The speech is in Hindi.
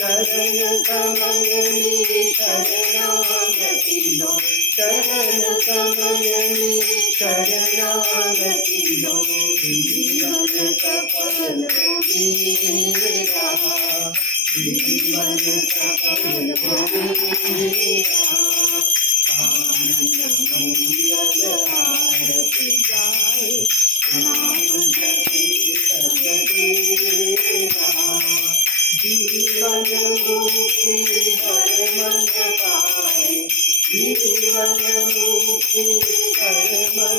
शरण कमलनी शरणागति लो, शरण कमलनी शरणागति लो, जीवन सफल हो मेरा, जीवन सफल हो मेरा। आनंद मंगल आरती गाए, नाम जपे सब तेरा, जीवन मुक्ति हर मन पाए, जीवन मुक्ति हर मन